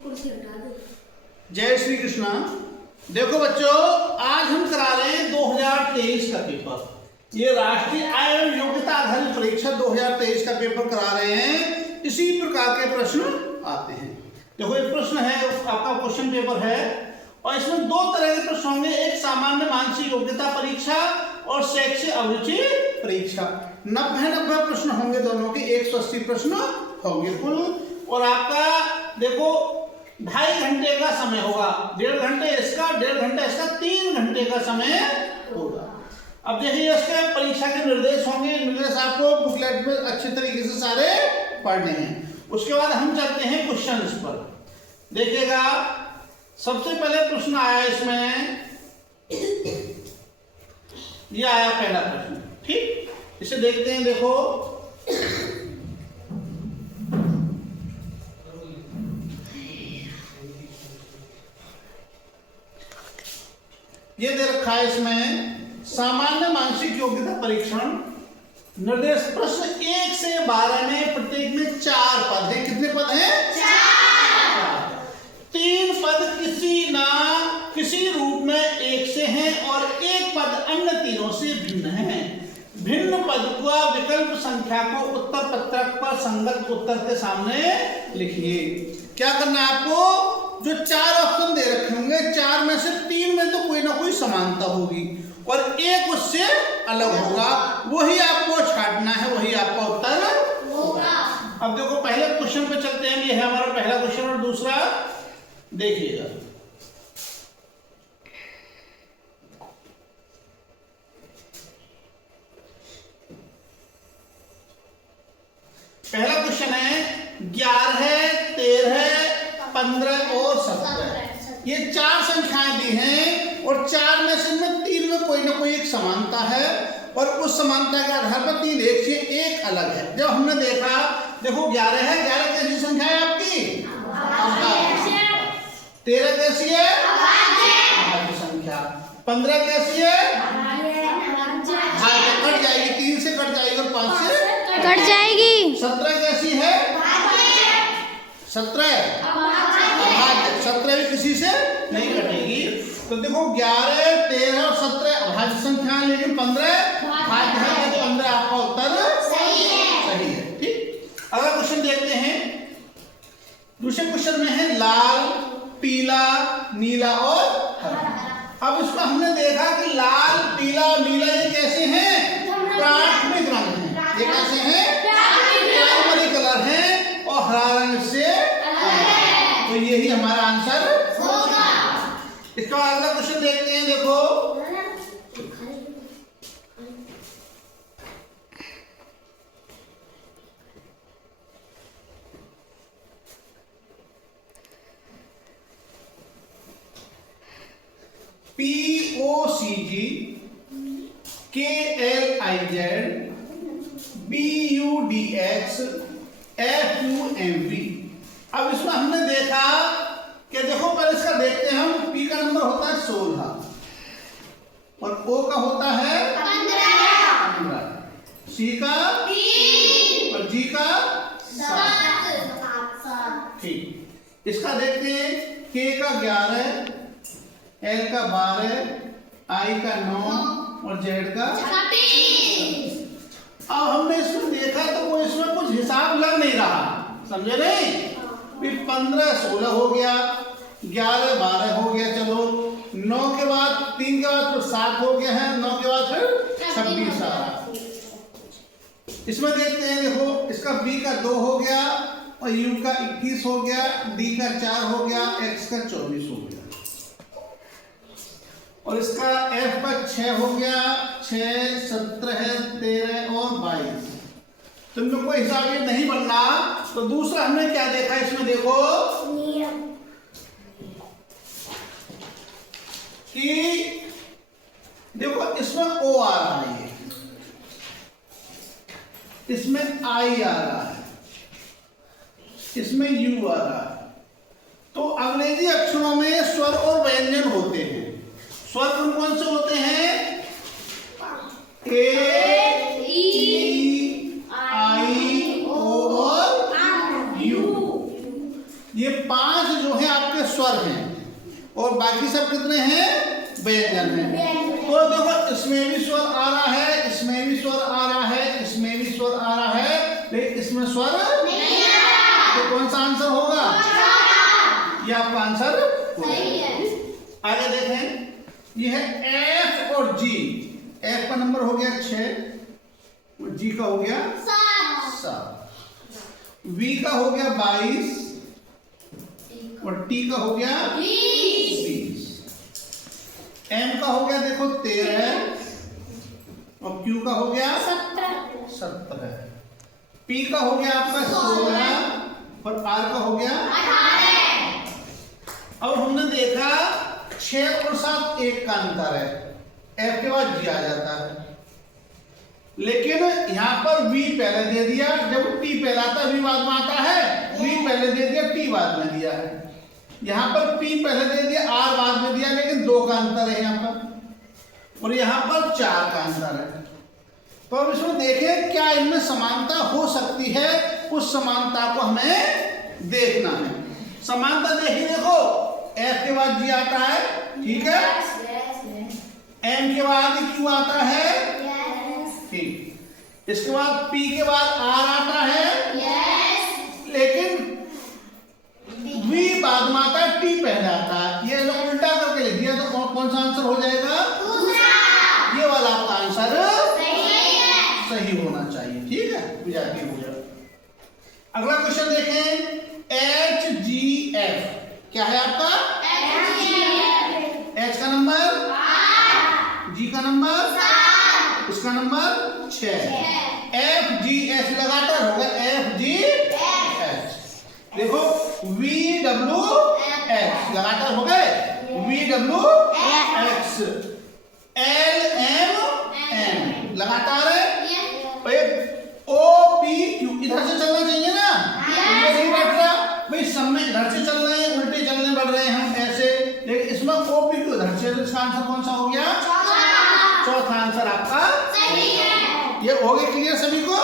जय श्री कृष्णा। देखो बच्चों, आज हम करा रहे हैं 2023 का पेपर। ये राष्ट्रीय आय एवं योग्यता आधारित परीक्षा 2023 का पेपर करा रहे हैं। इसी प्रकार के प्रश्न आते हैं। देखो एक प्रश्न है, आपका क्वेश्चन पेपर है और इसमें दो तरह के प्रश्न होंगे। एक सामान्य मानसिक योग्यता परीक्षा और शैक्षिक अभिरुचि परीक्षा। 90 प्रश्न होंगे दोनों के, 180 प्रश्न होंगे कुल। और आपका देखो 2.5 घंटे का समय होगा, 1.5 घंटे इसका, 1.5 घंटा इसका, 3 घंटे का समय होगा। अब देखिए इसके परीक्षा के निर्देश होंगे। निर्देश आपको बुकलेट में अच्छे तरीके से सारे पढ़ने हैं। उसके बाद हम चलते हैं क्वेश्चंस पर। देखिएगा सबसे पहले प्रश्न आया इसमें, ये आया पहला प्रश्न। ठीक, इसे देखते हैं। देखो ये दे रखा है इसमें, सामान्य मानसिक योग्यता परीक्षण। निर्देश प्रश्न 1 से 12 में प्रत्येक में 4 पद हैं। कितने पद हैं? 4। 3 पद किसी ना किसी रूप में एक से हैं और एक पद अन्य तीनों से भिन्न है। भिन्न पद का विकल्प संख्या को उत्तर पत्रक पर संगत उत्तर के सामने लिखिए। क्या करना है आपको? जो 4 ऑप्शन दे रखे होंगे, 4 में से 3 में तो कोई ना कोई समानता होगी और एक उससे अलग होगा, वही आपको छांटना है, वही आपका उत्तर होगा। अब देखो पहले क्वेश्चन पे चलते हैं। ये है हमारा पहला क्वेश्चन और दूसरा देखिएगा। पहला क्वेश्चन है 11, 13, 15 और 17। ये 4 संख्याएं दी हैं और 4 में से 3 में कोई ना कोई एक समानता है और उस समानता के आधार पर 3 एक से एक अलग है। जब हमने देखा, देखो 11 है, 11 कैसी संख्या है आपकी? 13 कैसी है? अभाज्य संख्या। 15 कैसी है? कट जाएगी, 3 से कट जाएगी और 5 से कट जाएगी। 17 कैसी है? 17 17 भी किसी से नहीं कटेगी। तो देखो 11, 13 और 17 अभाज्य संख्या है, लेकिन 15 भाज्य है, तो 15 आपका उत्तर सही है। ठीक, अगला क्वेश्चन देखते हैं। दूसरे क्वेश्चन में है लाल, पीला, नीला और हरा। अब इसमें हमने देखा कि लाल, पीला, नीला ये कैसे हैं? प्राथमिक रंग हैं। ये कैसे हैं? प्राइमरी कलर हैं और हरा रंग से तो यही हमारा आंसर होगा। इसका अगला क्वेश्चन देखते हैं। देखो POCG, KLIZ, BUDX, FUMV। अब इसमें हमने देखा कि देखो पहले इसका देखते हैं हम। P का नंबर होता है 16 और O का होता है 15, C का 3 और G का 7। ठीक, इसका देखते हैं। K का 11, L का 12, I का 9 और Z का 26। अब हमने इसमें देखा तो वो इसमें कुछ हिसाब लग नहीं रहा, समझे नहीं? 15 16 हो गया, 11 12 हो गया, चलो 9 के बाद 3 के बाद फिर 7 हो गया है, 9 के बाद फिर 26 आ रहा। इसमें देखते हैं। देखो इसका B का 2 हो गया और U का 21 हो गया, D का 4 हो गया, X का 24 हो गया और इसका F का 6 हो गया, 6 17 13 और 22। तो इनमें कोई हिसाब ये नहीं बनना। तो दूसरा हमने क्या देखा इसमें? देखो कि देखो इसमें O आ रहा है, इसमें I आ रहा है, इसमें U आ रहा है। तो अंग्रेजी अक्षरों में स्वर और व्यंजन होते हैं। स्वर कौन कौन से होते हैं? A, I, O और U। ये 5 5 जो है आपके स्वर हैं और बाकी सब कितने हैं? व्यंजन हैं। तो देखो इसमें भी स्वर आ रहा है, इसमें भी स्वर आ रहा है, इसमें भी स्वर आ रहा है, लेकिन इसमें स्वर नहीं आ रहा। तो कौन सा आंसर होगा? ये आपका आंसर सही है। आगे देखें, ये है एफ और जी। एफ का नंबर हो गया 6 और जी का हो गया 7। वी का हो गया 22 और टी का हो गया 20। एम का हो गया देखो 13 और क्यू का हो गया 17। पी का हो गया आपका 16 और आर का हो गया 18। अब हमने देखा 6 और 7 एक का अंतर है, एफ के बाद जी आ जाता है, लेकिन यहां पर वी पहले दे दिया, जब टी पहला आता वी बाद में आता है, वी पहले दे दिया टी बाद में दिया है। यहां पर पी पहले दे दिया आर बाद में दिया, लेकिन 2 का अंतर है यहां पर, और यहां पर 4 का अंतर है। तो अब इसमें देखें क्या इनमें समानता हो सकती है, उस समानता को हमें देखना है। समानता देखिए, देखो एफ के बाद जी आता है, ठीक है, एम के बाद क्यू आता है, ठीक, इसके बाद पी के बाद आर आता है, लेकिन वी बाद में आता है, टी पहले आता है। ये लोग उल्टा करके लिख दिया, तो कौन सा आंसर हो जाएगा? दूसरा। ये वाला आपका आंसर सही होना चाहिए, ठीक है, विद्यार्थी हो जाए। अगला क्वेश्चन देखें, एच जी एफ क्या है आपका? एच का नंबर 8, जी का नंबर 7, उसका नंबर 6। एफ जी एच लगातार होगा, एफ जी एच। देखो वी डब्ल्यू एक्स लगातार हो गए, V W X, L M N लगातार है, ओ पी क्यू इधर से चलना चाहिए ना, नहीं बैठ रहा भाई, सब में इधर से चल रहे हैं, उल्टे चलने बढ़ रहे हैं हम ऐसे, लेकिन इसमें ओ पी क्यू इधर से, इसका आंसर कौन सा हो गया? चौथा आंसर आपका सही है। ये हो गया क्लियर सभी को?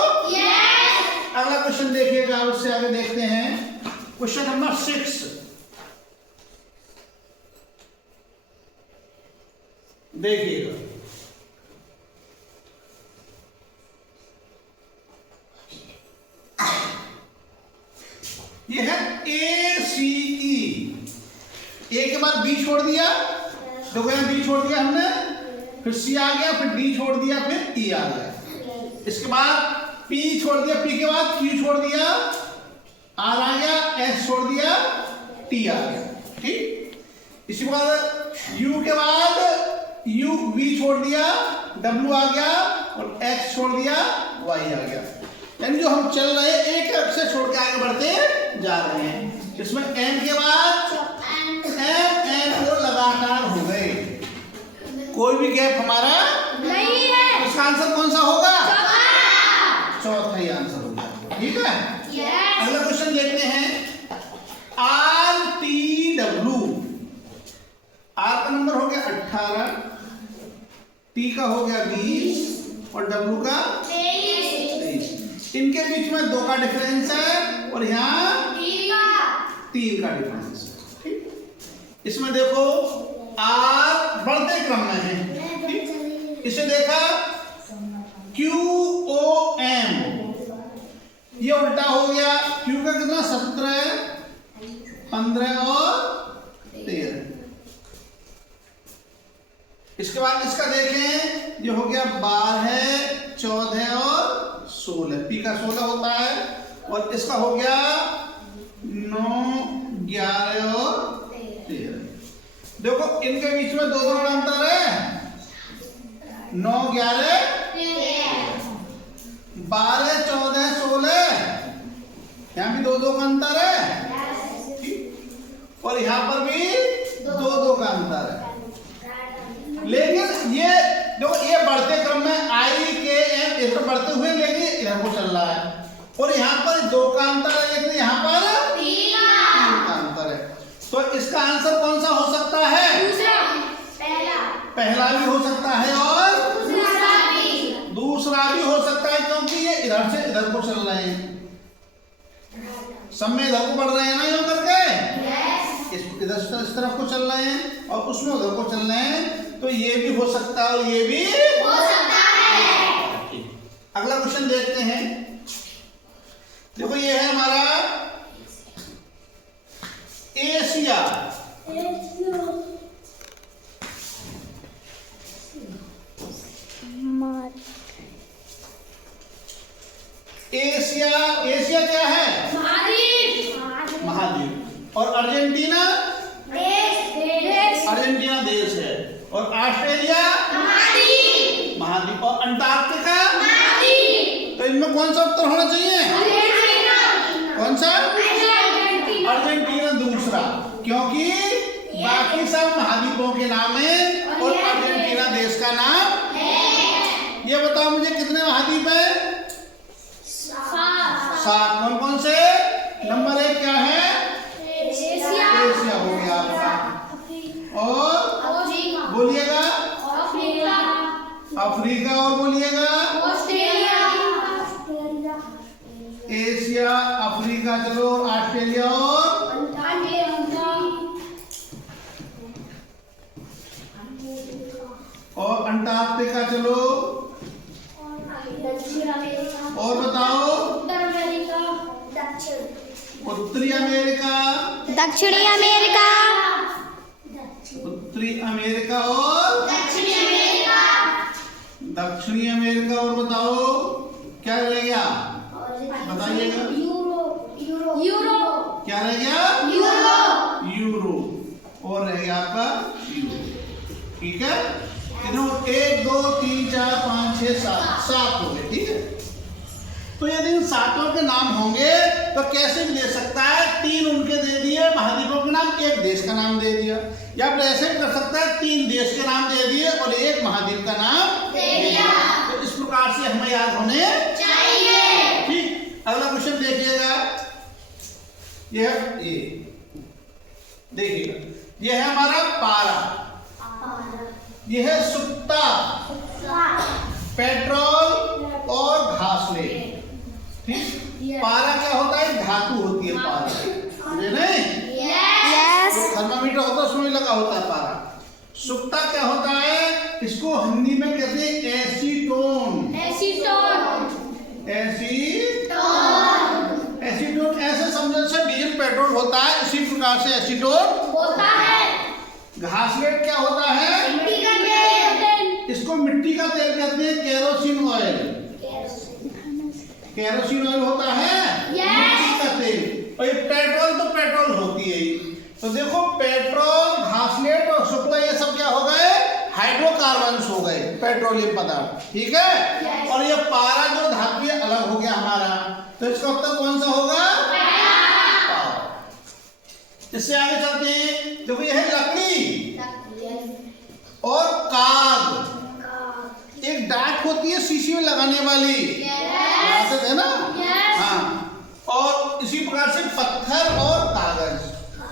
अगला क्वेश्चन देखिएगा, उससे आगे देखते हैं क्वेश्चन नंबर 6। देखिएगा, ये है ए सी ई। ए के बाद बी छोड़ दिया, देखो यहां बी छोड़ दिया हमने, फिर सी आ गया, फिर डी छोड़ दिया, फिर ई आ गया। इसके बाद पी छोड़ दिया, पी के बाद क्यू छोड़ दिया, आर आ गया, एस छोड़ दिया, टी आ गया, ठीक। इसी बाद यू के बाद यू वी छोड़ दिया, डब्ल्यू आ गया, और एक्स छोड़ दिया, वाई आ गया। यानी जो हम चल रहे हैं एक अक्षर छोड़ के आगे बढ़ते जा रहे हैं। इसमें एम के बाद एम एन को लगातार हो गए, कोई भी गैप हमारा नहीं है। इसका आंसर कौन सा होगा? चौथा ही आंसर होगा, ठीक है। अगला क्वेश्चन देखते हैं, आर टी डब्ल्यू। आर का नंबर हो गया 18, टी का हो गया 20 और डब्ल्यू का 23। इनके बीच में 2 का डिफरेंस है और यहाँ 3 का डिफरेंस है, ठीक। इसमें देखो आर बढ़ते क्रम में है, ठीक। इसे देखा क्यू ओ एम, ये उल्टा हो गया, क्यू का कितना 17, 15 और 13। इसके बाद इसका देखें, ये हो गया 12, 14 और 16। पी का 16 होता है, और इसका हो गया 9, 11 और 13। देखो इनके बीच में 2 का अंतर है, 9, 11, 12, 14, 16, यहाँ भी 2 का अंतर है, ठीक। और यहाँ पर भी 2 का अंतर है। लेकिन ये देखो ये बढ़ते क्रम में आई के एम इधर बढ़ते हुए, लेकिन इधर को चल रहा है, और यहाँ पर 2 का अंतर है, लेकिन यहाँ पर 3 का अंतर है। तो इसका आंसर कौन सा हो सकता है? पहला भी हो सकता है और दूसरा भी हो सकता है, क्योंकि ये इधर से इधर को चल रहे हैं, सब में इधर को बढ़ रहे हैं ना यूं करके। इधर इस तरफ को चल रहे हैं और उसमें उधर को चल रहे हैं, तो ये भी हो सकता है और ये भी हो सकता है। अगला क्वेश्चन देखते हैं। देखो ये है हमारा एशिया। एशिया, एशिया क्या है? महाद्वीप। महाद्वीप। और अर्जेंटीना, देश। अर्जेंटीना देश है। और ऑस्ट्रेलिया, महाद्वीप। महाद्वीप। और अंटार्कटिका, महाद्वीप। तो इनमें कौन सा उत्तर होना चाहिए? अर्जेंटीना। कौन सा? अर्जेंटीना। अर्जेंटीना दूसरा, क्योंकि बाकी सब महाद्वीपों के नाम है और अर्जेंटीना देश का नाम है। ये बताओ मुझे कितने महाद्वीप है? 7। कौन कौन से? नंबर 1 क्या है? एशिया। एशिया हो गया आपका। और बोलिएगा अफ्रीका। अफ्रीका। और बोलिएगा ऑस्ट्रेलिया। एशिया, अफ्रीका, चलो ऑस्ट्रेलिया और अंटार्कटिका, चलो। और बताओ उत्तर अमेरिका। उत्तरी अमेरिका, दक्षिणी अमेरिका, उत्तरी अमेरिका और दक्षिणी अमेरिका। दक्षिणी अमेरिका। और बताओ क्या रह गया? बताइएगा। यूरोप। क्या रह गया? यूरोप। यूरोप। और रह गया आपका यूरोप। ठीक है, इधर 1 2 3 4 5 6 7 हो गए। ठीक है, तो यदि इन 7 के नाम होंगे तो कैसे भी दे सकता है, 3 उनके दे दिए महाद्वीपों के नाम, 1 देश का नाम दे दिया। या फिर ऐसे भी कर सकता है 3 देश के नाम दे दिए और 1 महाद्वीप का नाम दे दिया। तो इस प्रकार से हमें याद होने चाहिए। ठीक। अगला क्वेश्चन देखिएगा। ये देखिएगा, ये है हमारा पारा, ये है सुक्ता, पेट्रोल और घासलेट। ठीक। पारा क्या होता है? धातु होती है पारा, समझे नहीं? यस, जो थर्मामीटर होता है उसमें भी लगा होता है पारा। सुक्ता क्या होता है? इसको हिंदी में कहते हैं एसीटोन। एसीटोन ऐसे समझने से डीजल पेट्रोल होता है, इसी प्रकार से एसीटोन होता है। घासलेट क्या होता है? मिट्टी का तेल। इसको मिट्टी का तेल कहते हैं, केरोसिन ऑयल। केरोसिन ऑयल होता है मिट्टी का तेल। और ये पेट्रोल तो पेट्रोल होती है। तो देखो पेट्रोल, घासलेट और शुक्ला ये सब क्या हो गए? हाइड्रोकार्बन्स हो गए, पेट्रोलियम पदार्थ। ठीक है। और ये पारा जो धातु है अलग हो गया हमारा, तो इसका उत्तर कौन सा होगा? पारा। इससे आगे चलते हैं। देखो ये है लकड़ी और काग। एक डाट होती है शीशी में लगाने वाली, है ना? हाँ। और इसी प्रकार से पत्थर और कागज।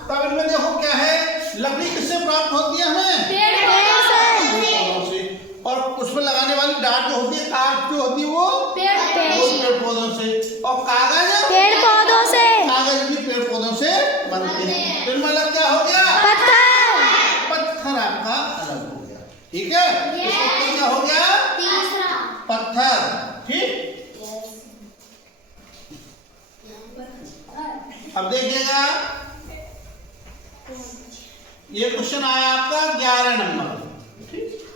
तब इनमें देखो क्या है, लकड़ी किससे प्राप्त होती है? हमें पेड़ों से। और उसमें लगाने वाली डाट जो होती है, काट जो होती है वो पेड़ पौधों से। और कागज पेड़ पौधों से, कागज भी पेड़ पौधों से बनते हैं। तो इनमें अलग क्या हो गया? पत्थर। पत्थर आपका अलग हो गया। ठीक है, इसका उत्तर क्या हो गया? पत्थर। ठीक। अब देखिएगा, ये क्वेश्चन आया आपका 11 नंबर। ठीक।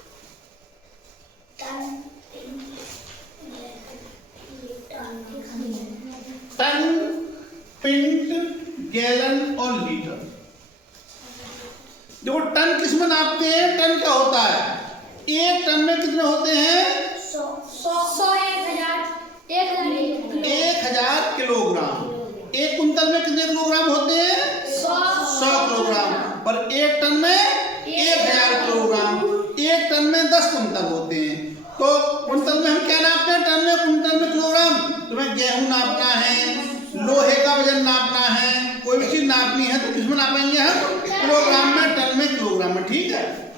टन, पिंट, गैलन और लीटर। देखो टन किस में नापते हैं? टन क्या होता है? 1 टन में कितने होते हैं? 1000 किलोग्राम। 1 कुंतल में कितने किलोग्राम होते हैं? 100 किलोग्राम। और 1 टन में 1000 किलोग्राम। 1 टन में 10 कुंतल होते हैं। तो कुंतल में हम क्या नापते हैं? टन में, कुंतल में किलोग्राम। तुम्हें गेहूं नापना है, लोहे का वजन नापना है, कोई भी चीज नापनी है तो किसमें नापेंगे हम? किलोग्राम में, टन में, किलोग्राम में। ठीक है।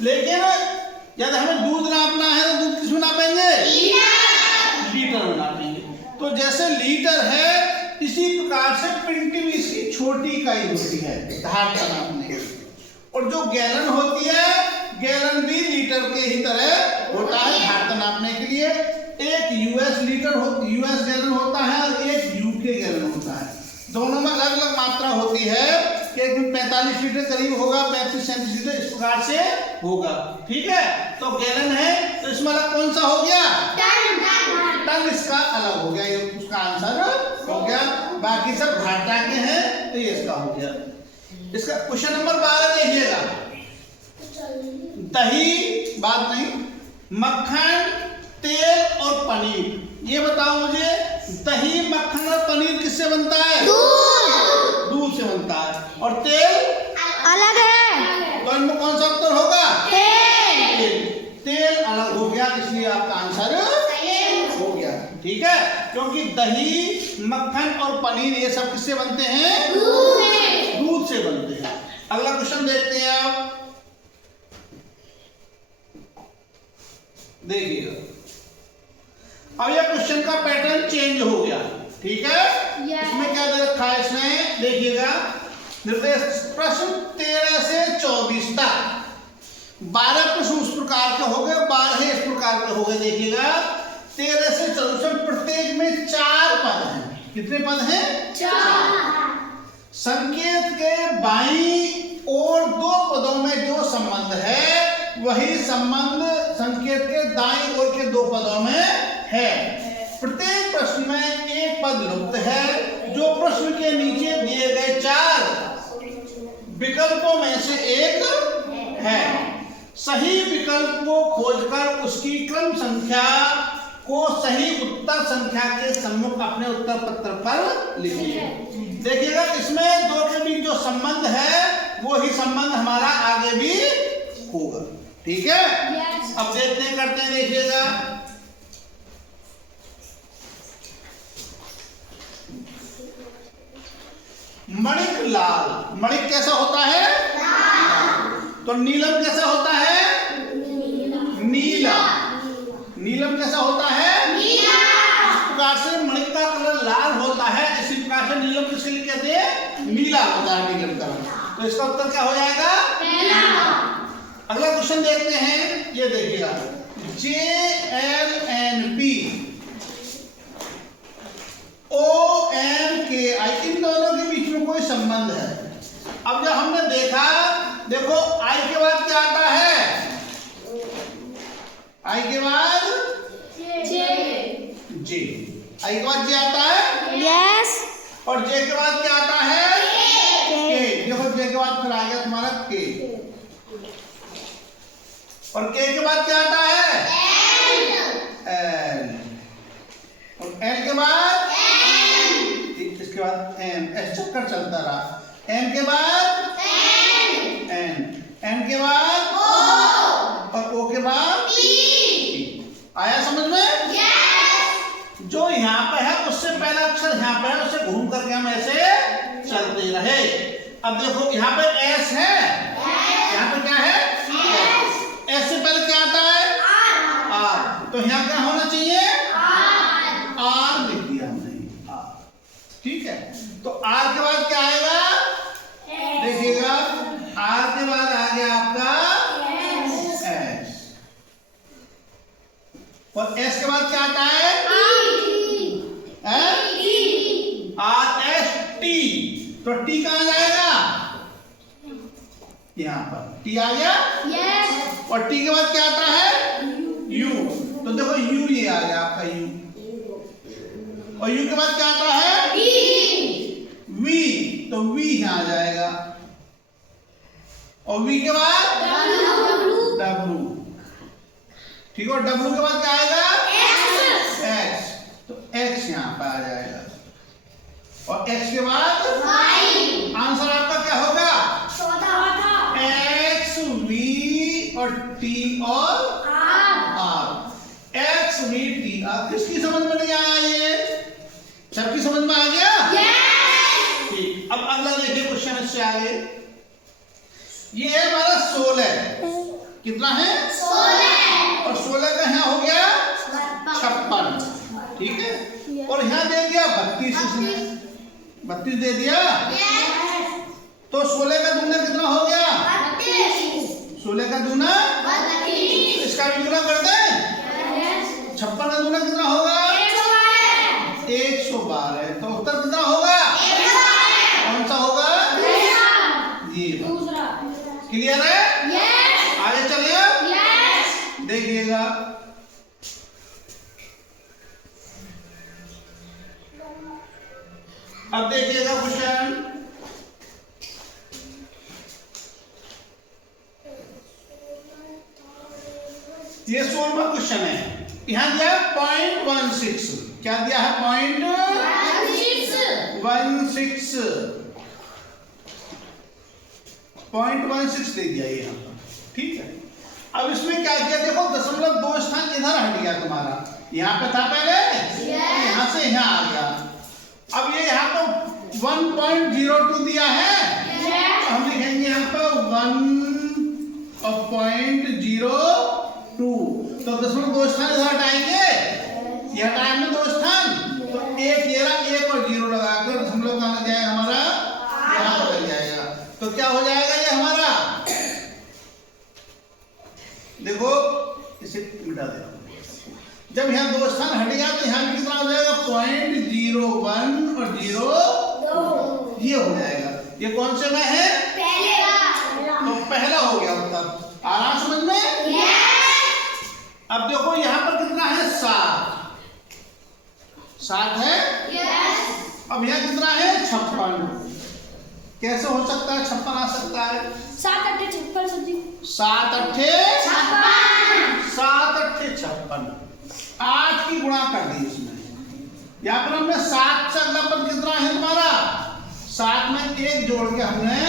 लेकिन यदि हमें दूध नापना है तो दूध किसमें नापेंगे? लीटर में नापेंगे। तो जैसे लीटर है इसी प्रकार से पिंट भी इसकी छोटी इकाई होती है धार का नापने। और जो गैलन होती है, गैलन भी लीटर के ही तरह होता है घाट नापने के लिए। एक यूएस गैलन होता है और एक यूके गैलन होता है। दोनों में अलग अलग मात्रा होती है कि 45 लीटर करीब होगा, 35-37 लीटर इस प्रकार से होगा। ठीक है, तो गैलन है तो इसमें अलग कौन सा हो गया? टन इसका अलग हो गया, ये उसका आंसर हो गया। बाकी सब घाटा के हैं तो ये इसका हो गया। इसका क्वेश्चन नंबर 12 देखिएगा। दही, बात नहीं, मक्खन, तेल और पनीर, ये बताओ मुझे, दही, मक्खन और पनीर किससे बनता है? दूध से बनता है। और तेल अलग है, तो इनमें कौन सा उत्तर होगा? तेल अलग हो गया, इसलिए आपका आंसर हो गया। ठीक है, क्योंकि दही, मक्खन और पनीर ये सब किससे बनते हैं? दूध से बनते हैं। अगला क्वेश्चन देखते हैं आप, देखिएगा। अब यह क्वेश्चन का पैटर्न चेंज हो गया। ठीक है, इसमें क्या दे रखा है? इसमें देखिएगा, निर्देश प्रश्न 13 से 24 तक 12 प्रश्न उस प्रकार के हो गए, 12 इस प्रकार के हो गए। देखिएगा 13 से 24 प्रत्येक में 4 पद हैं। कितने पद हैं? 4। संकेत के बाईं ओर 2 पदों में जो संबंध है वही संबंध संकेत के दाईं ओर के 2 पदों में है। प्रत्येक प्रश्न में एक पद लुप्त है जो प्रश्न के नीचे दिए गए 4 विकल्पों में से एक है। सही विकल्प को खोजकर उसकी क्रम संख्या को सही उत्तर संख्या के सम्मुख अपने उत्तर पत्र पर लिखिए। देखिएगा इसमें 2 के बीच जो संबंध है वो ही संबंध हमारा आगे भी होगा। ठीक है, अब देखते हैं, करते हैं, देखिएगा। मणिक लाल, मणिक कैसा होता है? तो नीलम कैसा होता है? नीला। नीलम कैसा होता है? नीला। इस प्रकार से मणिक का कलर लाल होता है, इसी प्रकार से नीलम किसके लिए कहते हैं? नीला होता है नीलम कलर। तो इसका उत्तर क्या हो जाएगा? पहला। अगला क्वेश्चन देखते हैं, ये देखिएगा, JLNP OMKI, इन दोनों के बीच में कोई संबंध है। अब जब हमने देखा, देखो आई के बाद क्या आता है? आई के बाद जे, आई के बाद जे आता है, यस, और जे के बाद क्या आता है? के। देखो जे के बाद फिर आ गया तुम्हारा के, और के के बाद क्या आता है? एल, और एल के बाद इसके बाद एम, ऐसे चक्कर चलता रहा। एम के बाद एन के बाद ओ, और ओ के बाद पी। आया समझ में? जो यहाँ पे है उससे पहला अक्षर यहाँ पे है, उससे घूम करके हम ऐसे चलते रहे। अब देखो यहाँ पे एस है, यहाँ पे क्या है? एस से पहले क्या आता है? आर। तो यहाँ क्या होना चाहिए? आर लिख दिया हमने, आर। ठीक है, तो आर के बाद क्या आएगा? देखिएगा, आर के बाद आ गया आपका एस, और एस के बाद क्या आता है? R S T. तो टी कहाँ जाएगा? यहाँ पर टी आ गया। और टी के बाद क्या आता है? यू। तो देखो यू, ये आ गया आपका यू, और यू के बाद क्या आता है? वी। तो वी यहाँ आ जाएगा, और वी के बाद डब्लू। ठीक है, डब्लू के बाद क्या आएगा? एक्स। तो एक्स यहाँ पर आ जाएगा, और एक्स के बाद आंसर आपका क्या होगा? एक्स, वी और टी और R. X, V, T, R. किसकी समझ में नहीं आया? ये सबकी समझ में आ गया? ठीक, अब अगला देखिए क्वेश्चन इससे आगे। ये है हमारा 16। कितना है? 16। और 16 का यहाँ हो गया 56। ठीक है, और यहाँ दे दिया 32, इसने 32 दे दिया। तो 16 का दुगना कितना हो गया? 16 का दूना 32 इसका भी गुना कर दे। 56 का दूना कितना होगा? 112। तो उत्तर कितना होगा? कौन सा होगा? ये क्लियर है? आगे चलिए देखिएगा। अब देखिएगा क्वेश्चन, ये 16वां क्वेश्चन है। यहां दिया है 0.16। क्या दिया है? 0.16 दे दिया ये यहाँ पर, ठीक है। अब इसमें क्या किया? देखो 0.2 स्थान इधर हट गया तुम्हारा, यहाँ पे था पहले, यहाँ से यहाँ आ गया। अब ये यहाँ पे 1.02 दिया है, हम लिखेंगे यहाँ पे 1.02। तो 0.2 स्थान इधर हटाएंगे, ये हटाएंगे 2 स्थान, तो एक ये रहा, 1 और 0 लगाकर दशमलव कहाँ लग जाएगा हमारा? यहाँ पर लग जाएगा। तो क्या हो जाएगा ये हमारा? देखो इसे मिटा देना। जब यहाँ 2 स्थान हट गया तो यहाँ भी कितना हो जाएगा? 0.01 और 0 ये हो जाएगा। ये कौन से में है? तो पहला हो गया उत्तर। आ रहा समझ में? अब देखो यहाँ पर कितना है? 7 है। अब यहाँ कितना है? 56। कैसे हो सकता है 56 आ सकता है? 7 8 56 सब्जी 7 8 56। 8 की गुणा कर दी इसमें। यहाँ पर हमने 7 से अगला पद कितना है तुम्हारा? 7 में 1 जोड़ के हमने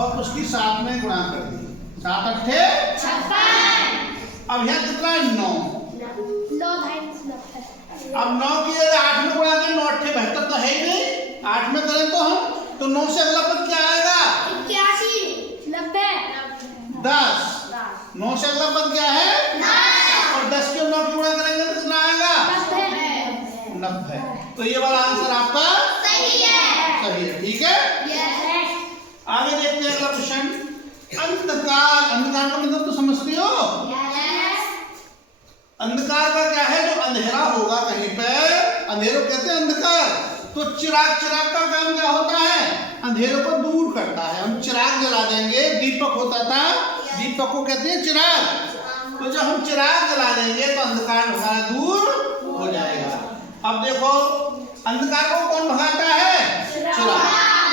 और उसकी 7 में गुणा कर दी। 7 8 56। अब यहाँ कितना है? 9। 9 भाई अब 9 की जगह 8 में गुणा करें, 9 8 72 तो है ही नहीं। 8 में करें तो हम, तो 9 से अगला पद क्या आएगा? 10। 9 से अगला पद क्या है? 10। और 10 के 9 की गुणा करेंगे तो कितना आएगा? 90। तो ये वाला आंसर आपका सही है, ठीक है। आगे देखते हैं अगला क्वेश्चन। अंधकार, अंधकार का मतलब तो समझते हो? अंधकार का क्या है? जो अंधेरा होगा कहीं पे, अंधेरे को कहते हैं अंधकार। तो चिराग का काम क्या होता है? अंधेरे को दूर करता है। हम चिराग जला देंगे, दीपक होता था, दीपक को कहते हैं चिराग। तो जब हम चिराग जला देंगे तो अंधकार हमारा दूर हो जाएगा। अब देखो अंधकार को कौन भगाता है? चिराग।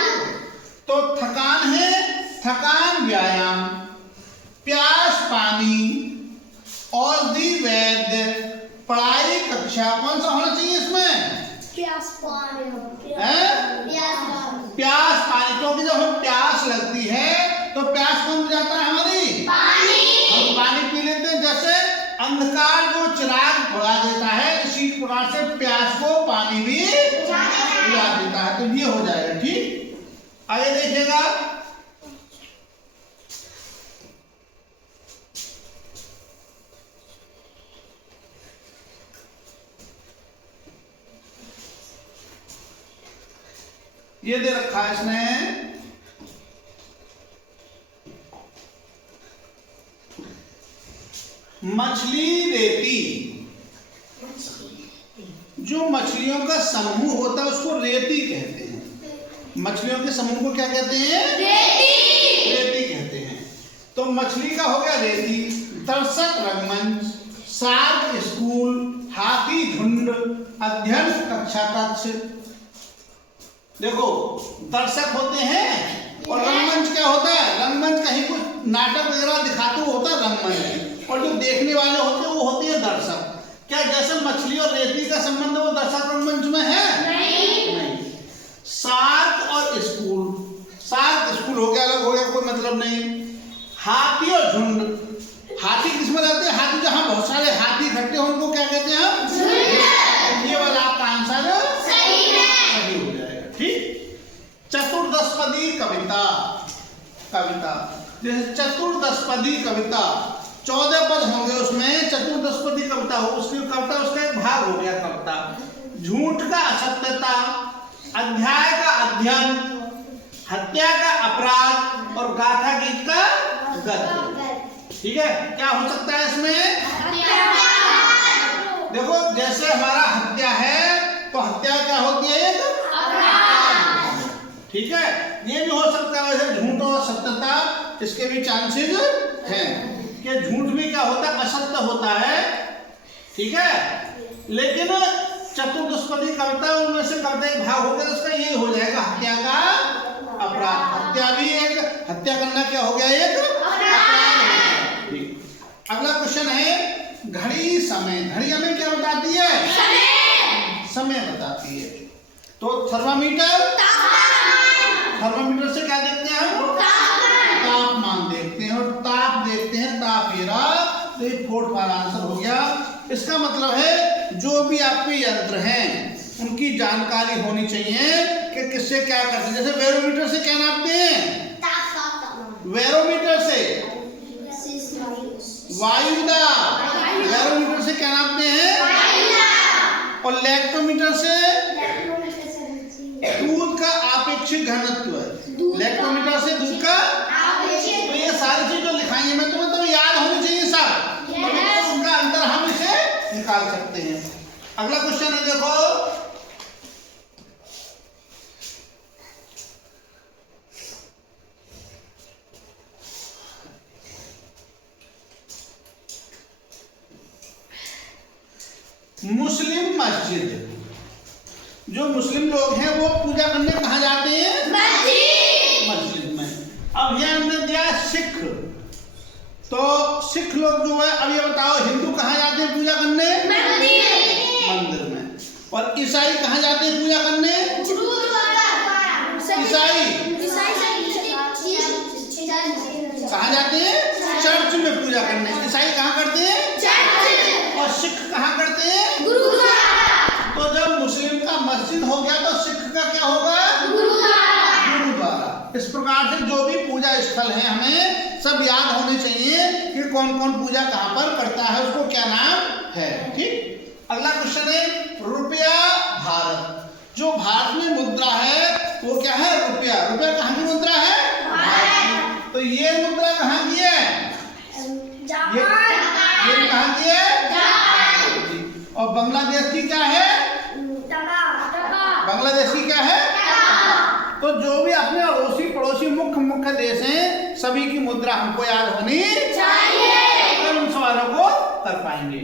तो थकान है, थकान व्यायाम, प्यास पानी, औषधि वैद्य, पढ़ाई कक्षा, कौन सा होना चाहिए इसमें? प्यास पानी। क्योंकि जब हमें प्यास लगती है तो प्यास कौन बुझाता है हमारी? हम पानी पी लेते हैं। जैसे अंधकार को चिराग बुझा देता है, इसी प्रकार से प्यास को पानी भी बुझा देता है। तो ये हो जाएगा, ठीक। आगे देखिएगा, ये दे रखा है इसने, मछली रेती। जो मछलियों का समूह होता है उसको रेती कहते हैं। मछलियों के समूह को क्या कहते हैं? रेती कहते हैं। तो मछली का हो गया रेती, दर्शक रंगमंच, शार्क स्कूल, हाथी झुंड, अध्ययन कक्षा कक्ष। देखो दर्शक होते हैं और रंगमंच क्या होता है? रंगमंच कहीं कुछ नाटक वगैरह दिखाते हुए होता है रंगमंच, और जो देखने वाले होते हैं वो होते हैं दर्शक। क्या जैसे मछली और रेती का संबंध वो दर्शक रंगमंच में है? नहीं। शार्क और स्कूल, शार्क स्कूल हो गया, अलग हो गया, कोई मतलब नहीं। हाथी और झुंड, हाथी किसमें रहते हैं? हाथी जहाँ बहुत सारे हाथी इकट्ठे हो उनको क्या कहते हैं हम? ये वाला आपका आंसर सही हो जाएगा, ठीक। चतुर्दशपदी कविता, कविता जैसे चतुर्दशपदी कविता 14 पद होंगे उसमें, चतुर्दशपदी कविता हो, उसकी कविता उसका एक भाग हो गया कविता। झूठ का असत्यता, अध्याय का अध्ययन, हत्या का अपराध और गाथा गीत का गद्य। ठीक है, क्या हो सकता है इसमें? देखो जैसे हमारा हत्या है तो हत्या क्या होती है? एक अपराध। ठीक है, ये भी हो सकता है वैसे झूठ और सत्यता, इसके भी चांसेस हैं कि झूठ भी क्या होता है? असत्य होता है। ठीक है, लेकिन चतुर्दशपदी कर्ता उनमें से कर्ता एक भाग होगा तो उसका ये हो जाएगा हत्या का अपराध। हत्या भी एक, हत्या करना क्या हो गया? एक अपराध। ठीक, अगला क्वेश्चन है घड़ी समय। घड़ी हमें क्या बताती है? समय बताती है। तो थर्मामीटर, थर्मामीटर से क्या देखते हैं हम? तापमान देखते हैं, और ताप देखते हैं, ताप ये रहा। तो ये 4th वाला आंसर हो गया। इसका मतलब है जो भी आपके यंत्र हैं उनकी जानकारी होनी चाहिए कि किससे क्या करते हैं। जैसे बैरोमीटर से क्या नापते हैं? बैरोमीटर से वायु दाब, बैरोमीटर से क्या नापते हैं? और लैक्टोमीटर से दूध का आपेक्षिक घनत्व है। लैक्टोमीटर से दूध का, तो ये सारी चीज जो लिखाएंगे मैं तुम्हें तो याद होनी चाहिए साहब, तो उनका अंतर हम इसे निकाल सकते हैं। अगला क्वेश्चन है देखो, मुस्लिम मस्जिद, जो मुस्लिम लोग हैं वो पूजा करने कहाँ जाते हैं? मस्जिद में। अब यह हमने दिया सिख, तो सिख लोग जो है, अब ये बताओ हिंदू कहाँ जाते हैं पूजा करने? मंदिर में। और ईसाई कहाँ जाते हैं पूजा करने? ईसाई कहाँ जाते हैं? चर्च में पूजा करने। ईसाई कहाँ करते हैं? और सिख कहाँ करते हैं? तो जब मुस्लिम का मस्जिद हो गया तो सिख का क्या होगा? गुरुद्वारा। इस प्रकार से जो भी पूजा स्थल है हमें सब याद होने चाहिए कि कौन कौन पूजा कहाँ पर करता है, उसको क्या नाम है। ठीक, अगला क्वेश्चन है रुपया भारत। जो भारत में मुद्रा है वो क्या है? रुपया। रुपया कहाँ की मुद्रा है? भारत। तो ये मुद्रा कहाँ की है? ये कहाँ की है? और बांग्लादेश की क्या है? बांग्लादेश की क्या है? तो जो भी अपने अड़ोसी पड़ोसी मुख्य देश हैं सभी की मुद्रा हमको याद होनी चाहिए, तो उन सवालों को कर पाएंगे।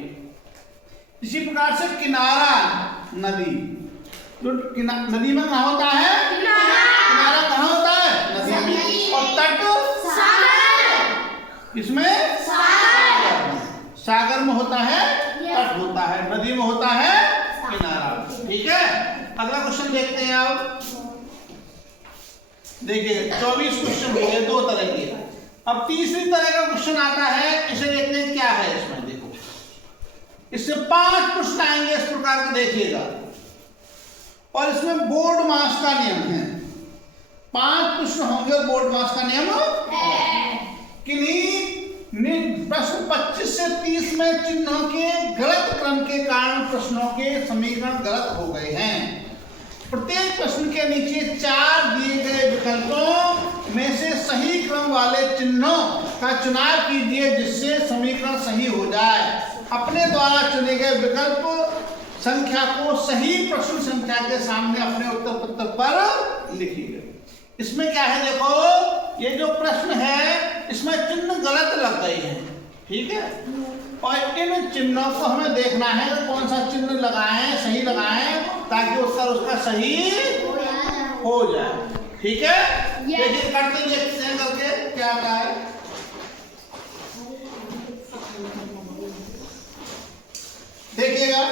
इसी प्रकार से किनारा नदी, जो नदी में कहाँ होता है? किनारा कहाँ होता है? नदी में। और तट किसमें? सागर में होता है, तट होता है, नदी में होता है किनारा। ठीक है, अगला क्वेश्चन देखते हैं। अब देखिए 24 क्वेश्चन हो गए, 2 तरह के। अब तीसरी तरह का क्वेश्चन आता है, इसे देखते हैं क्या है इसमें। देखो इससे 5 प्रश्न आएंगे इस प्रकार के, देखिएगा। और इसमें बोर्ड मास का नियम है। 5 प्रश्न होंगे, बोर्ड मास का नियम किन्हीं प्रश्न 25 से 30 में चिन्हों के गलत क्रम के कारण प्रश्नों के समीकरण गलत हो गए हैं। प्रत्येक प्रश्न के नीचे 4 दिए गए विकल्पों में से सही क्रम वाले चिन्हों का चुनाव कीजिए जिससे समीकरण सही हो जाए। अपने द्वारा चुने गए विकल्प संख्या को सही प्रश्न संख्या के सामने अपने उत्तर पत्र पर लिखिए। इसमें क्या है देखो, ये जो प्रश्न है इसमें चिन्ह गलत लग गए हैं। ठीक है, और इन चिन्हों को हमें देखना है कौन सा चिन्ह लगाएं, सही लगाएं, ताकि उत्तर उसका सही हो जाए। ठीक है, देखिए करते देखते हैं करके क्या आता है। देखिएगा,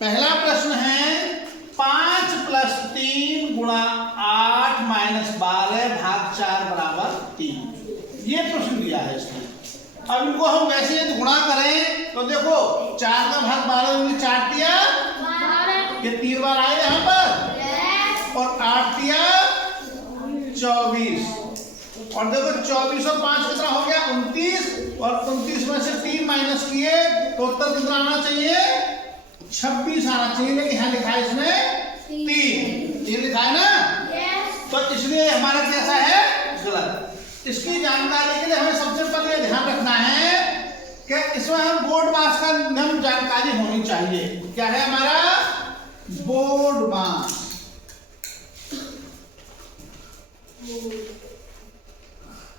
पहला प्रश्न है 5 + 3 × 8 - 12 भाग 4 बराबर 3। ये प्रश्न दिया है इसमें। अब इनको हम वैसे यदि गुणा करें तो देखो 4 का भाग 12 में 4 दिया, ये 3 बार आए यहाँ पर, और 8 दिया 24, और देखो 24 और 5 कितना हो गया? 29, और 29 में से 3 माइनस किए तो उत्तर कितना आना चाहिए? 26 आना चाहिए। लेकिन यहाँ लिखा है इसमें 3 लिखा है ना, तो इसलिए हमारा कैसा है? गलत। इसकी जानकारी के लिए हमें सबसे पहले ध्यान रखना है कि इसमें हम बोर्ड मास का नियम जानकारी होनी चाहिए। क्या है हमारा बोर्ड मास।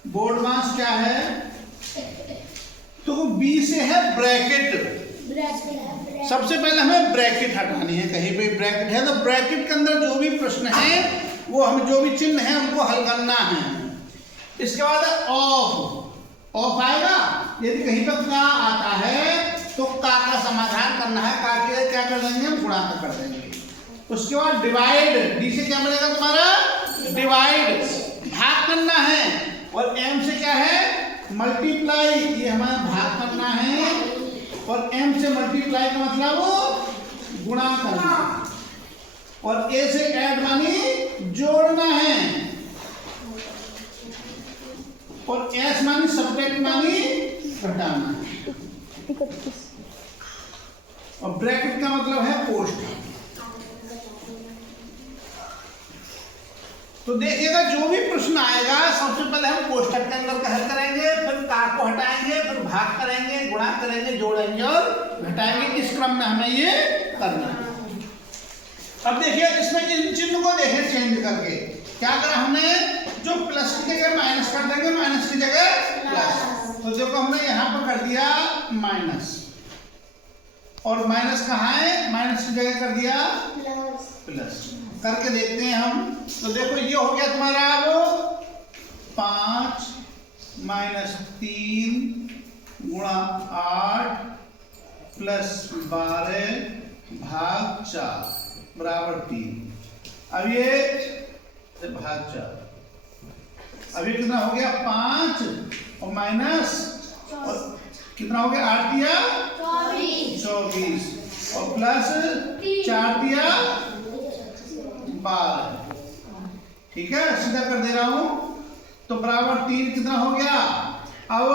बोर्ड मास क्या है? तो बी से है ब्रैकेट। सबसे पहले हमें ब्रैकेट हटानी है। कहीं पे ब्रैकेट है तो ब्रैकेट के अंदर जो भी प्रश्न है वो हम जो भी चिन्ह है उनको हल करना है। इसके बाद ऑफ। ऑफ आएगा, यदि कहीं पर का आता है तो का समाधान करना है। का के क्या कर देंगे हम? गुणा कर देंगे। उसके बाद डिवाइड। डी से क्या मिलेगा तुम्हारा? डिवाइड, भाग करना है। और एम से क्या है? मल्टीप्लाई। ये हमारा भाग करना है। और एम से मल्टीप्लाई का मतलब वो गुणा करना। और ए से ऐड मानी जोड़ना है। और एस मानी सब्ट्रैक्ट मानी घटाना है। और ब्रैकेट का मतलब है पोस्ट। तो देखिएगा जो भी प्रश्न आएगा सबसे पहले हम कोष्ठक के अंदर का हल करेंगे, फिर का को हटाएंगे, फिर भाग करेंगे, गुणा करेंगे, जोड़ेंगे और घटाएंगे। इस क्रम में हमें ये करना है। अब देखिए इसमें इन चिन्ह को देखें चेंज करके क्या करा हमने? जो प्लस की जगह माइनस कर देंगे, माइनस की जगह प्लस। तो देखो हमने यहाँ पर कर दिया माइनस, और माइनस कहाँ है? माइनस की जगह कर दिया प्लस। करके देखते हैं हम। तो देखो ये हो गया तुम्हारा अब 5 माइनस 3 गुणा 8 प्लस 12 भाग 4 बराबर 3। अब ये भाग 4। अब ये कितना हो गया? 5 और माइनस और कितना हो गया? 8 दिया 24 और प्लस 4 दिया 12। ठीक है, सीधा कर दे रहा हूं। तो बराबर 3 कितना हो गया? अब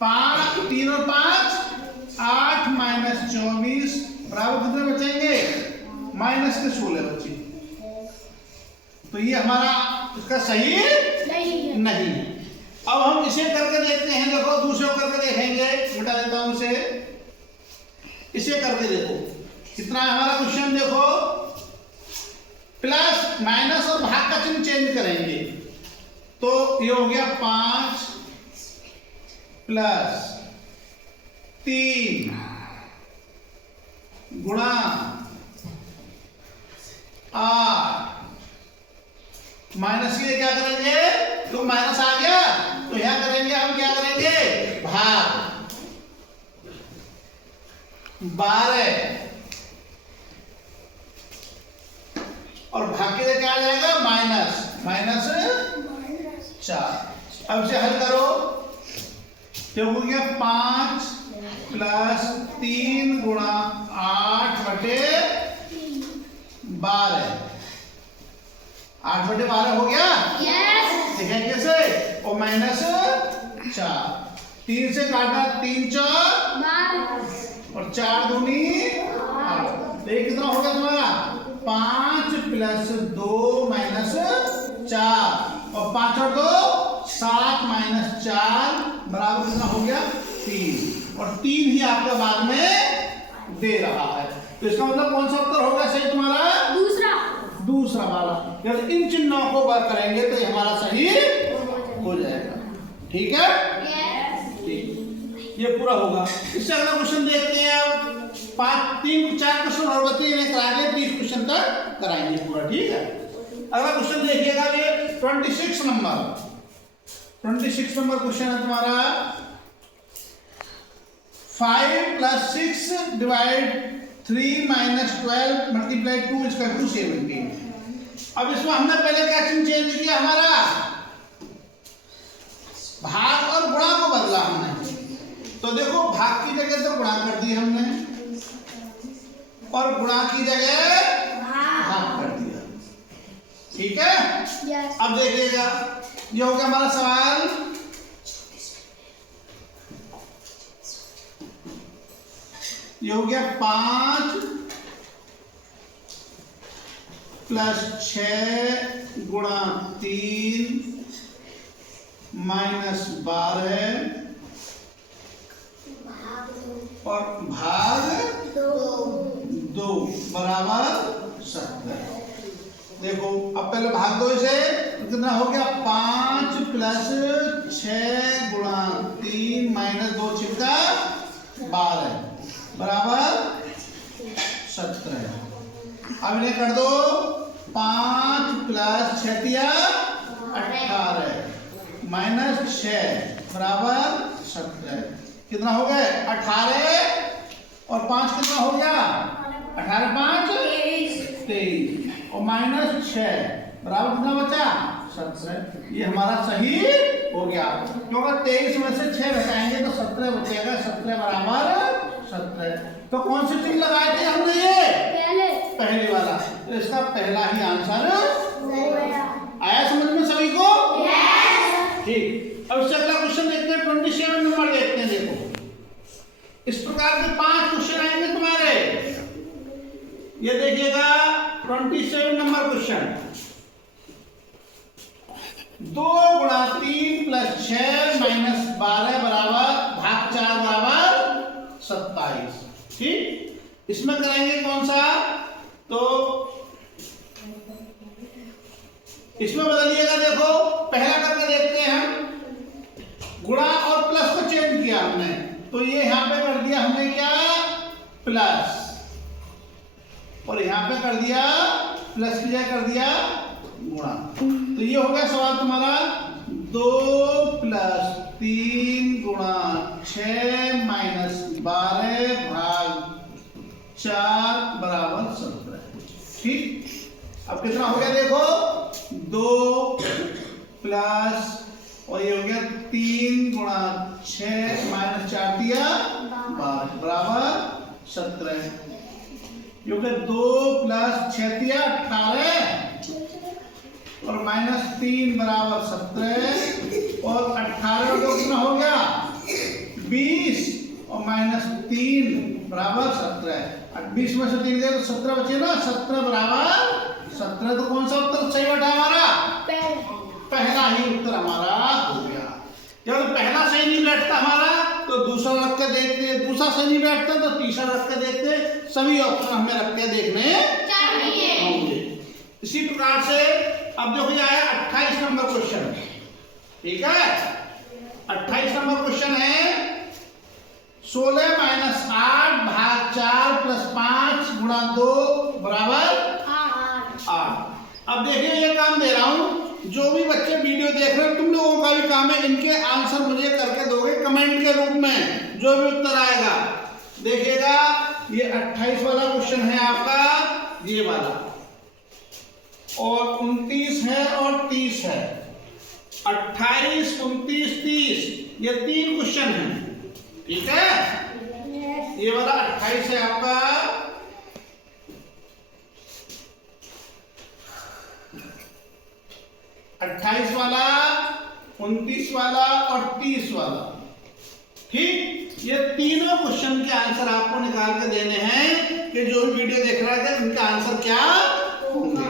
5 3 और 5 8 माइनस 24 बराबर कितने बचेंगे? माइनस के 16 बचे। तो ये हमारा इसका सही नहीं है। अब हम इसे करके देखते हैं। देखो दूसरे को करके देखेंगे। मिटा देता हूं इसे करके देखो कितना है हमारा क्वेश्चन। देखो प्लस माइनस और भाग का चिन्ह चेंज करेंगे तो ये हो गया 5 प्लस 3 गुणा 8। माइनस के लिए क्या करेंगे? तो माइनस आ गया तो यहां करेंगे हम क्या करेंगे? भाग 12 और भाग के लिए क्या आ जाएगा? माइनस 4। अब इसे हल करो तो हो गया 5 प्लस 3 गुणा 8 बटे 12। 8 बटे 12 हो गया। देखें कैसे? और माइनस 4। 3 से काटा 3 4 और 4 दूनी 8। तो ये कितना हो गया तुम्हारा? 5 प्लस 2 माइनस 4 और 5 और 2 7 माइनस 4 बराबर कितना हो गया? 3। और 3 ही आपका बाद में दे रहा है। तो इसका मतलब कौन सा उत्तर होगा सही तुम्हारा? दूसरा वाला। यदि इन चिन्हों को बात करेंगे तो हमारा सही हो जाएगा। ठीक है, ठीक, ये पूरा होगा। इससे अगला क्वेश्चन देखते हैं। अब 4 क्वेश्चन और बच्चे इन्हें करा के 30 क्वेश्चन तक कराएंगे पूरा। ठीक है, अगला क्वेश्चन देखिएगा। ये 26 नंबर क्वेश्चन है तुम्हारा। 5 plus 6 divide 3 minus 12 multiply 2 is equal to 17। अब इसमें हमने पहले क्या चिन्ह चेंज किया? हमारा भाग और गुणा को बदला हमने। तो देखो भाग की जगह तो गुणा कर दी हमने और गुणा की जगह भाग कर दिया। ठीक है, अब देखिएगा ये हो गया हमारा सवाल। ये हो गया 5 प्लस 6 गुणा 3 -12 और भाग 2 बराबर 17। देखो अब पहले भाग 2 से कितना हो गया, 5 + 6 गुणा 3 - 2 छिपका 12 बराबर 17। अब इन्हें कर दो, 5 + 6 = 18 -6 बराबर 17। कितना हो गए 18 और 5 कितना हो गया, 18 5 23 और -6 बराबर कितना बचा 17। ये हमारा सही हो गया, क्योंकि 23 में से 6 घटाएंगे तो 17 बचेगा। 17 बराबर 17। तो कौन सी चीज लगाए थे हमने, ये पहले वाला, तो इसका पहला ही आंसर आया समझ में सभी को। ठीक, अब इससे अगला क्वेश्चन देखते हैं, 27 नंबर देखते हैं। देखो इस प्रकार के 5 क्वेश्चन आएंगे तुम्हारे। ये देखिएगा 27 नंबर क्वेश्चन, 2 × 3 + 6 - 12 बराबर भाग 4 बराबर 27। ठीक, इसमें करेंगे कौन सा, तो इसमें बदलिएगा। देखो पहला करके देखते हैं हम, गुणा और प्लस को चेंज किया हमने, तो ये यहां पे कर दिया हमने क्या, प्लस, और यहां पे कर दिया प्लस की जगह कर दिया गुणा। तो ये हो गया सवाल तुम्हारा, 2 + 3 × 6 - 12 भाग 4 बराबर 17। ठीक, अब कितना हो गया, देखो 2 प्लस और ये हो गया 3 × 6 - 4 दिया 12 बराबर 17। क्योंकि 2 + 6 दिया 18 और -3 बराबर 17 और 18 का कितना हो गया 20 और -3 बराबर 17। 20 में से 3 गए तो 17 बचे ना, 17 बराबर 17। तो कौन सा उत्तर सही बैठा हमारा, पहला ही उत्तर हमारा हो गया। जब पहला सही नहीं बैठता हमारा तो दूसरा रख के देखते, दूसरा सही नहीं बैठता तो तीसरा रख के देखते, सभी ऑप्शन हमें रख के देखने चाहिए। इसी प्रकार से अब देखो ये आया 28 नंबर क्वेश्चन। ठीक है, 28 नंबर क्वेश्चन है, 16 - 8 भाग 4 + 5 × 2 बराबर 8। अब देखिए ये काम दे रहा हूं, जो भी बच्चे वीडियो देख रहे हैं तुम लोगों का भी काम है, इनके आंसर मुझे करके दोगे कमेंट के रूप में, जो भी उत्तर आएगा। देखिएगा ये 28 वाला क्वेश्चन है आपका, ये वाला, और 29 है और 30 है। 28, 29, 30 ये 3 क्वेश्चन है। ठीक है, ये वाला 28 है आपका, 28 वाला, 29 वाला और 30 वाला। ठीक, ये तीनों क्वेश्चन के आंसर आपको निकाल के देने हैं कि जो भी वीडियो देख रहा है उनका आंसर क्या होंगे।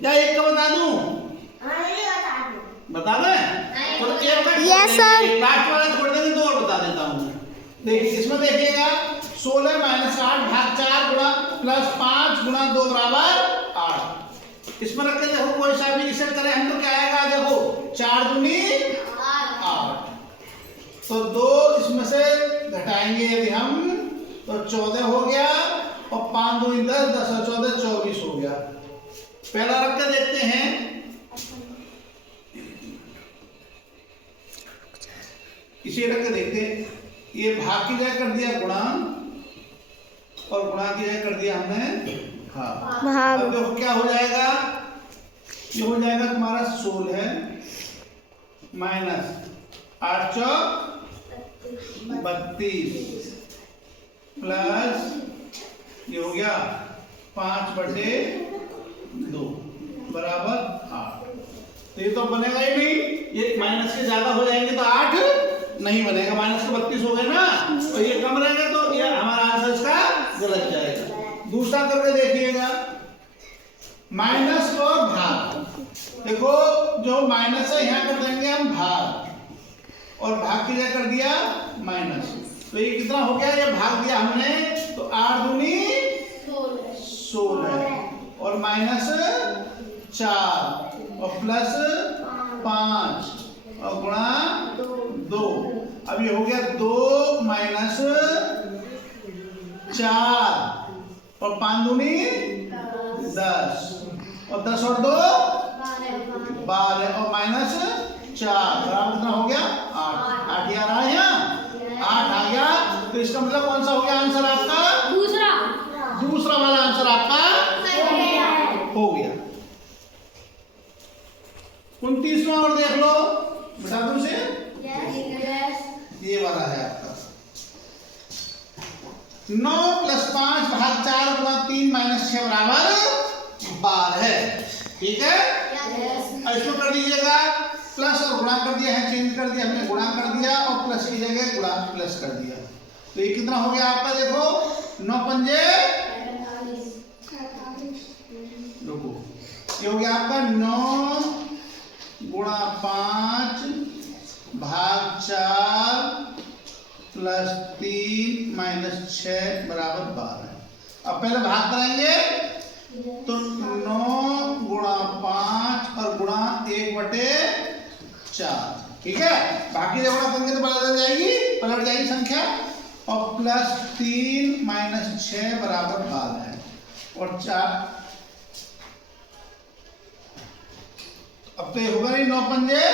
क्या एक का बता दूं, बता दें तो एक का यस सर, लास्ट वाला छोड़ देंगे, 2 और बता देता हूं। देखिए इसमें देखिएगा 16 - 8 भाग 4 + 5 × 2 बराबर 8। इसमें रख के देखो कोई सा भी इसे करें हम तो क्या आएगा, देखो 4 दूनी 8, तो 2 इसमें से घटाएंगे यदि हम तो 14 हो गया, और 5 दूनी 10, 10 और 14 24 हो गया। पहला रख के देखते हैं, इसे रख के देखते हैं, ये भाग की जगह कर दिया गुणा और गुणा की जगह कर दिया हमने भाग। अब देखो क्या हो जाएगा, ये हो जाएगा तुम्हारा 16 - 8 चौक 32 प्लस ये हो गया 5/2 बराबर 8। तो ये तो बनेगा ही नहीं, ये माइनस के ज्यादा हो जाएंगे तो 8 नहीं बनेगा, माइनस के 32 हो गए ना, और ये कम रहेंगे तो ये हमारा आंसर इसका गलत जाएगा। दूसरा करके देखिएगा, माइनस और भाग। देखो जो माइनस है यहाँ कर देंगे हम भाग, और भाग की जगह कर दिया माइनस। तो ये कितना हो गया, ये भाग दिया हमने तो 8 दूनी 16 और माइनस 4 और प्लस 5 और गुणा 2। अब ये हो गया 2 माइनस 4 और 5 दूनी 10 और 10 और 2 12 और माइनस 4 बराबर कितना हो गया 8। 8 ही आ रहा है यहाँ, 8 आ गया। तो इसका मतलब कौन सा हो गया आंसर आपका, दूसरा वाला आंसर आपका हो गया। 29वां और देख लो, बता दूं से ये वाला है आपका 9 + 5 भाग 4 गुणा 3 - 6 बराबर 12। ठीक है, इसको कर दीजिएगा प्लस और गुणा कर दिया है, चेंज कर दिया हमने, गुणा कर दिया और प्लस की जगह गुणा प्लस कर दिया। तो ये कितना हो गया आपका, देखो 9 पंजे रुको, ये हो गया आपका 9 गुणा 5 भाग 4 प्लस 3 - 6 बराबर 12। अब पहले भाग कराएंगे तो 9 गुणा 5 और गुणा 1/4। ठीक है, बाकी जब गुणा करेंगे तो पलट जाएगी संख्या और प्लस 3 - 6 बराबर 12 और 4। अब तो ये होगा नहीं 9 पंजे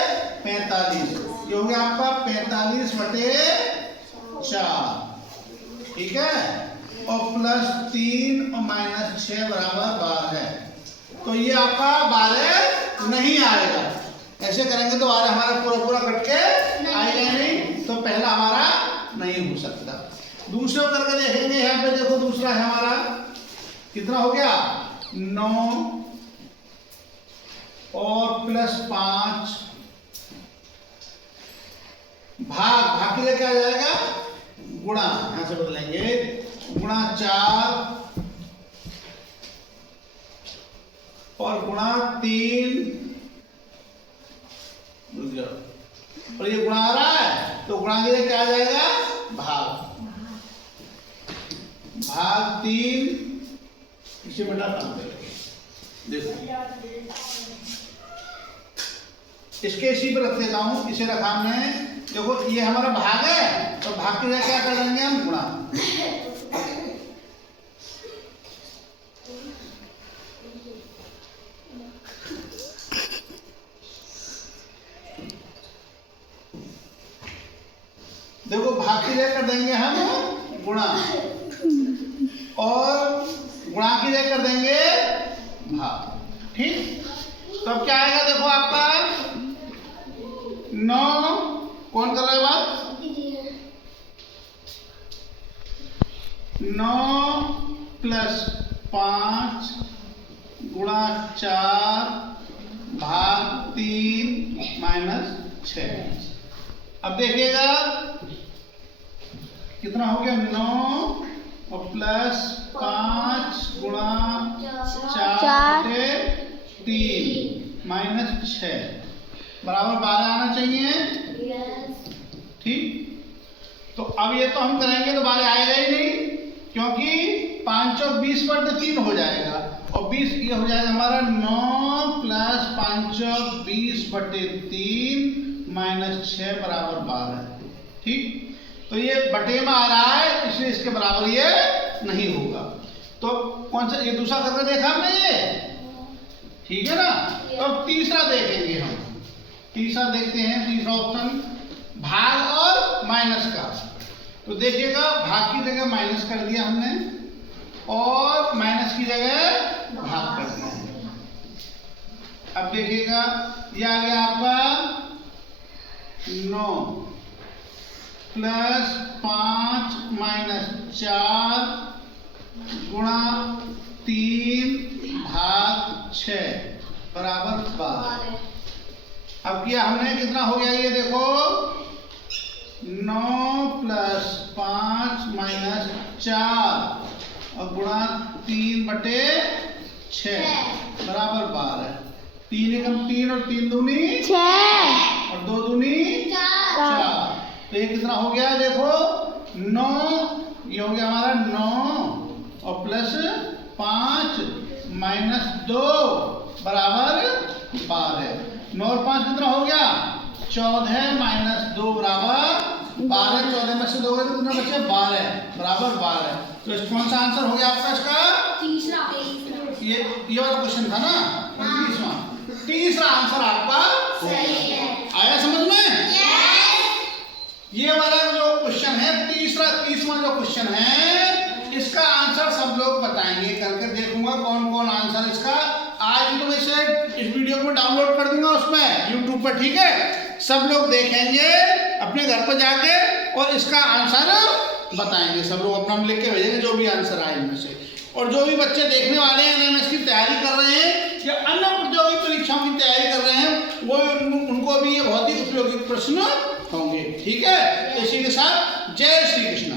45, ये हो गया आपका 45/4। ठीक है, और प्लस 3 और माइनस 6 बराबर 12। तो ये आपका 12 नहीं आएगा। ऐसे करेंगे तो 12 हमारा पूरा कट के आएगा नहीं, तो पहला हमारा नहीं हो सकता। दूसरा करके देखेंगे, यहाँ पे देखो दूसरा है हमारा कितना हो गया 9 और प्लस 5 भाग की जगह क्या आ जाएगा गुणा, यहां से बदलेंगे गुणा 4 और गुणा 3 और ये गुणा आ रहा है तो गुणा की जगह क्या आ जाएगा भाग 3 इसे बेटा काम करेंगे। देखो इसके इसी पर रख देता हूं, इसे रखा हमने, देखो ये हमारा भाग है तो भाग की जगह क्या कर देंगे हम गुणा। देखो भाग की जगह कर देंगे हम गुणा और गुणा की जगह कर देंगे भाग। ठीक, तो अब क्या आएगा देखो आपका 9 कौन कर रहा है बात 9 प्लस 5 गुणा 4 भाग 3 माइनस 6। अब देखिएगा कितना हो गया 9 और प्लस 5 गुणा 4 3 माइनस 6 बराबर 12 आना चाहिए। ठीक, तो अब ये तो हम करेंगे तो 12 आएगा ही नहीं, क्योंकि 5 और 20/3 हो जाएगा और 20 ये हो जाएगा हमारा 9 प्लस 5 और 20/3 माइनस 6 बराबर 12। ठीक, तो ये बटे में आ रहा है इसलिए इसके बराबर ये नहीं होगा। तो कौन सा ये दूसरा करके देखा हमने ये, ठीक है ना। तो अब तीसरा देखेंगे हम, तीसरा देखते हैं, तीसरा ऑप्शन भाग और माइनस का। तो देखिएगा भाग की जगह माइनस कर दिया हमने और माइनस की जगह भाग कर दिया। अब देखिएगा ये आ गया आपका 9 प्लस 5 माइनस 4 गुणा 3 भाग 6 बराबर 12। अब किया हमने कितना हो गया ये देखो 9 प्लस 5 माइनस 4 और गुणा 3/6 बराबर 12। 3 एकम 3 और 3 दूनी 6 और 2 दूनी 4। तो ये कितना हो गया देखो 9, ये हो गया हमारा 9 और प्लस 5 माइनस 2 बराबर 12। 9 और 5 कितना हो गया 14 माइनस 2 बराबर 12। 14 में से 2 गए तो कितना बचे 12 बराबर 12। तो इस कौन सा आंसर हो गया आपका इसका? तीसरा ये वाला क्वेश्चन था ना 29वां। तीसरा आंसर आपका सही है। आया समझ में? यस। ये वाला जो क्वेश्चन है तीसवां जो क्वेश्चन है इसका आंसर सब लोग बताएंगे। करके देखूंगा कौन कौन आंसर इसका। आज तो मैं इसे इस वीडियो को डाउनलोड कर दूंगा उसमें यूट्यूब पर, ठीक है? सब लोग देखेंगे अपने घर पर जाके और इसका आंसर बताएंगे। सब लोग अपना लिख के भेजेंगे जो भी आंसर आए इनमें से। और जो भी बच्चे देखने वाले हैं एनएमएस की तैयारी कर रहे हैं या अन्य प्रतियोगी परीक्षाओं की तैयारी कर रहे हैं वो उनको भी ये बहुत ही उपयोगी प्रश्न होंगे, ठीक है? तो इसी के साथ जय श्री कृष्ण।